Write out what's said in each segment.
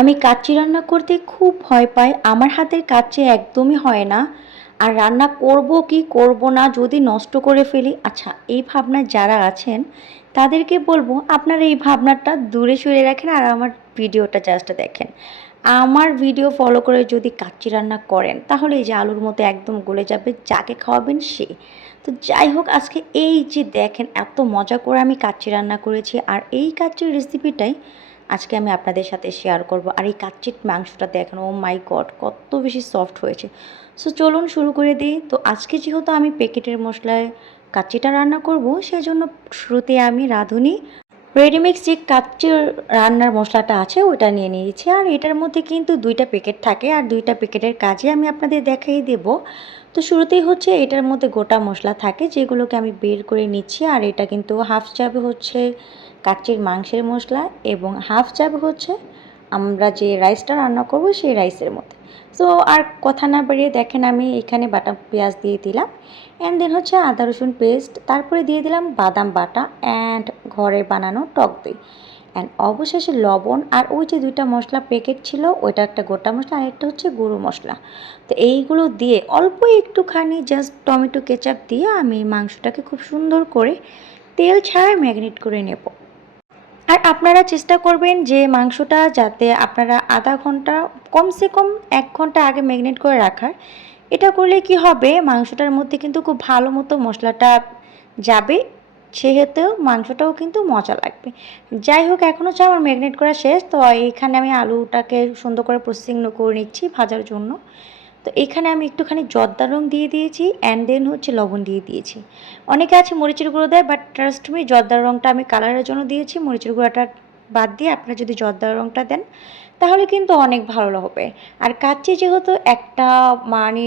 আমি কাচ্চি রান্না করতে খুব ভয় পাই। আমার হাতের কাচ্চি একদমই হয় না। আর রান্না করব কি করব না যদি নষ্ট করে ফেলি? আচ্ছা এই ভাবনায় যারা আছেন, তাদেরকে বলব আপনারা এই ভাবনাটা দূরে সরিয়ে রাখেন আর আমার ভিডিওটা জাস্ট দেখেন। আমার ভিডিও ফলো করে যদি কাচ্চি রান্না করেন, তাহলে এই যে আলুর মতো একদম গলে যাবে, যাকে খাওয়াবেন সে। তো যাই হোক, আজকে এই যে দেখেন, এত মজা করে আমি কাচ্চি রান্না করেছি। আর এই কাচ্চির রেসিপিটাই আজকে আমি আপনাদের সাথে শেয়ার করব। আর এই কাচ্চির মাংসটা দেখেন ও মাই গড কত বেশি সফট হয়েছে। সো চলুন শুরু করে দিই। তো আজকে যেহেতু আমি প্যাকেটের মশলায় কাচ্চিটা রান্না করব, সেজন্য শুরুতে আমি রাঁধুনি। রেডিমিক্স যে কাচ্চির রান্নার মশলাটা আছে ওটা নিয়ে নিয়েছি। আর এটার মধ্যে কিন্তু দুইটা প্যাকেট থাকে, আর দুইটা প্যাকেটের কাজে আমি আপনাদের দেখাই দেব। তো শুরুতেই হচ্ছে এটার মধ্যে গোটা মশলা থাকে, যেগুলোকে আমি বের করে নিচ্ছি, আর এটা কিন্তু হাফ চাবে হচ্ছে কাচ্চির মাংসের মশলা এবং হাফ চাবে হচ্ছে আমরা যে রাইসটা রান্না করব সেই রাইসের মধ্যে। সো আর কথা না বাড়িয়ে দেখেন আমি এখানে বাটা পেঁয়াজ দিয়ে দিলাম। অ্যান্ড দেন হচ্ছে আদা রসুন পেস্ট তারপরে দিয়ে দিলাম বাদাম বাটা অ্যান্ড ঘরে বানানো টক দই। অ্যান্ড অবশেষে লবণ আর ওই যে দুইটা মশলা প্যাকেট ছিল, ওইটা একটা গোটা মশলা আর একটা হচ্ছে গুঁড়ো মশলা। তো এইগুলো দিয়ে অল্প একটুখানি জাস্ট টমেটো কেচাপ দিয়ে আমি মাংসটাকে খুব সুন্দর করে তেল ছাড়াই ম্যাগনেট করে নেব। আর আপনারা চেষ্টা করবেন যে মাংসটা যাতে আপনারা আধা ঘণ্টা, কমসে কম এক ঘণ্টা আগে ম্যাগনেট করে রাখার। এটা করলে কি হবে? মাংসটার মধ্যে কিন্তু খুব ভালো মতো মশলাটা যাবে, সেহেতু মাংসটাও কিন্তু মজা লাগবে। যাই হোক, এখন হচ্ছে আমার ম্যাগনেট করা শেষ। তো এইখানে আমি আলুটাকে সুন্দর করে প্রসেসিং করে নিচ্ছি ভাজার জন্য। তো এখানে আমি একটুখানি জর্দা রং দিয়ে দিয়েছি অ্যান্ড দেন হচ্ছে লবণ দিয়ে দিয়েছি। অনেকে আছে মরিচের গুঁড়ো দেয় বাট ট্রাস্ট মি জর্দার রংটা আমি কালারের জন্য দিয়েছি, মরিচের গুঁড়োটা বাদ দিয়ে আপনারা যদি জর্দার রংটা দেন, তাহলে কিন্তু অনেক ভালো হবে। আর কাচ্চি যেহেতু একটা মানে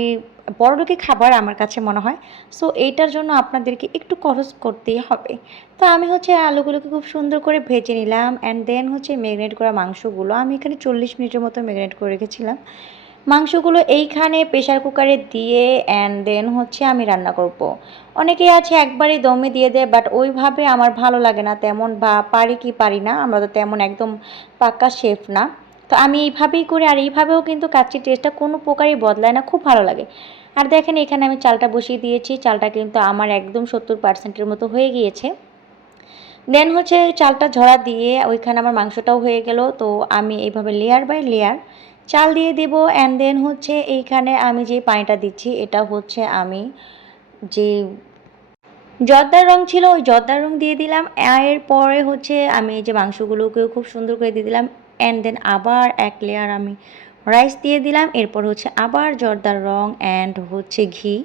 বড় লোকের খাবার আমার কাছে মনে হয় সো এইটার জন্য আপনাদেরকে একটু খরচ করতেই হবে। তো আমি হচ্ছে আলুগুলোকে খুব সুন্দর করে ভেজে নিলাম অ্যান্ড দেন হচ্ছে ম্যারিনেট করা মাংসগুলো আমি এখানে চল্লিশ মিনিটের মতো ম্যারিনেট করে রেখেছিলাম। মাংসগুলো এইখানে প্রেশার কুকারে দিয়ে অ্যান্ড দেন হচ্ছে আমি রান্না করব। অনেকেই আছে একবারই দমে দিয়ে দেয় বাট ওইভাবে আমার ভালো লাগে না তেমন বা পারি কি পারি না, আমরা তো তেমন একদম পাক্কা শেফ না। তো আমি এইভাবেই করি আর এইভাবেও কিন্তু কাচ্চির টেস্টটা কোনো প্রকারই বদলায় না, খুব ভালো লাগে। আর দেখেন এখানে আমি চালটা বসিয়ে দিয়েছি, চালটা কিন্তু আমার একদম সত্তর পার্সেন্টের মতো হয়ে গিয়েছে। দেন হচ্ছে চালটা ঝরা দিয়ে ওইখানে আমার মাংসটাও হয়ে গেল, তো আমি এইভাবে লেয়ার বাই লেয়ার চাল দিয়ে দেব অ্যান্ড দেন হচ্ছে এইখানে আমি যে পানিটা দিচ্ছি, এটা হচ্ছে আমি যে জর্দার রং ছিল, ওই জর্দার রং দিয়ে দিলাম। এর পরে হচ্ছে আমি এই যে মাংসগুলোকেও খুব সুন্দর করে দিয়ে দিলাম অ্যান্ড দেন আবার এক লেয়ার আমি রাইস দিয়ে দিলাম। এরপর হচ্ছে আবার জর্দার রং অ্যান্ড হচ্ছে ঘি।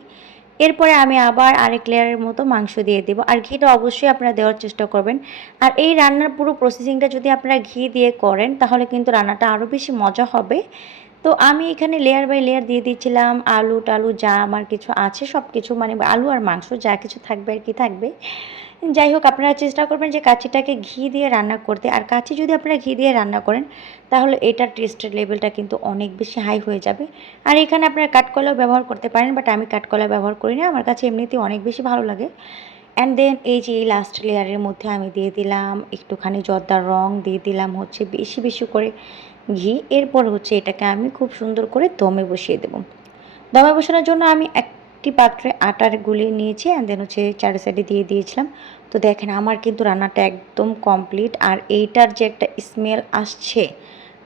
এরপরে আমি আবার আরেক লেয়ারের মতো মাংস দিয়ে দেবো। আর ঘিটা অবশ্যই আপনারা দেওয়ার চেষ্টা করবেন। আর এই রান্নার পুরো প্রসেসিংটা যদি আপনারা ঘি দিয়ে করেন, তাহলে কিন্তু রান্নাটা আরও বেশি মজা হবে। তো আমি এখানে লেয়ার বাই লেয়ার দিয়ে দিয়েছিলাম, আলু টালু যা আমার কিছু আছে সব কিছু মানে আলু আর মাংস যা কিছু থাকবে আর কি থাকবে। যাই হোক, আপনারা চেষ্টা করবেন যে কাচিটাকে ঘি দিয়ে রান্না করতে। আর কাচি যদি আপনারা ঘি দিয়ে রান্না করেন, তাহলে এটার টেস্টের লেভেলটা কিন্তু অনেক বেশি হাই হয়ে যাবে। আর এখানে আপনারা কাঠকলাও ব্যবহার করতে পারেন, বাট আমি কাঠকলা ব্যবহার করি না। আমার কাছে এমনিতেই অনেক বেশি ভালো লাগে। অ্যান্ড দেন এই যে এই লাস্ট লেয়ারের মধ্যে আমি দিয়ে দিলাম, একটুখানি জর্দার রং দিয়ে দিলাম হচ্ছে বেশি বেশি করে ঘি। এরপর হচ্ছে এটাকে আমি খুব সুন্দর করে দমে বসিয়ে দেবো। দমে বসানোর জন্য আমি একটি পাত্রে আটার গুলিয়ে নিয়েছি অ্যান্ড দেন হচ্ছে চারি সাইডে দিয়ে দিয়েছিলাম। তো দেখেন, আমার কিন্তু রান্নাটা একদম কমপ্লিট আর এইটার যে একটা স্মেল আসছে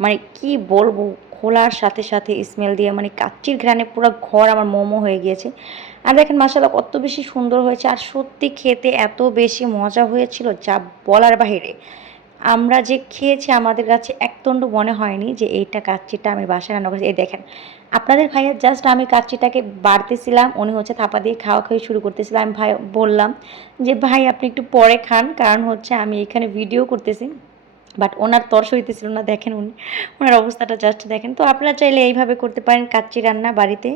মানে কি বলব, খোলার সাথে সাথে স্মেল দিয়ে মানে কাচ্চির ঘ্রাণে পুরো ঘর আমার মোমো হয়ে গিয়েছে। আর দেখেন মশালা কত বেশি সুন্দর হয়েছে। আর সত্যি খেতে এত বেশি মজা হয়েছিল, যা বলার বাহিরে আমরা যে খেয়েছি, আমাদের কাছে একদণ্ড মনে হয়নি যে এইটা কাচ্চিটা আমি বাসায় রান্না করেছি। এই দেখেন, আপনাদের ভাইয়া জাস্ট আমি কাচ্চিটাকে বাড়তেছিলাম, উনি হচ্ছে থাপা দিয়ে খাওয়া খাওয়ি শুরু করতেছিলাম আমি ভাই, বললাম যে, ভাই, আপনি একটু পরে খান, কারণ হচ্ছে আমি এখানে ভিডিও করতেছি। বাট ওনার তর্স হইতেছিল না, দেখেন উনি। ওনার অবস্থাটা জাস্ট দেখেন। তো আপনারা চাইলে এইভাবে করতে পারেন কাচ্চি রান্না বাড়িতে।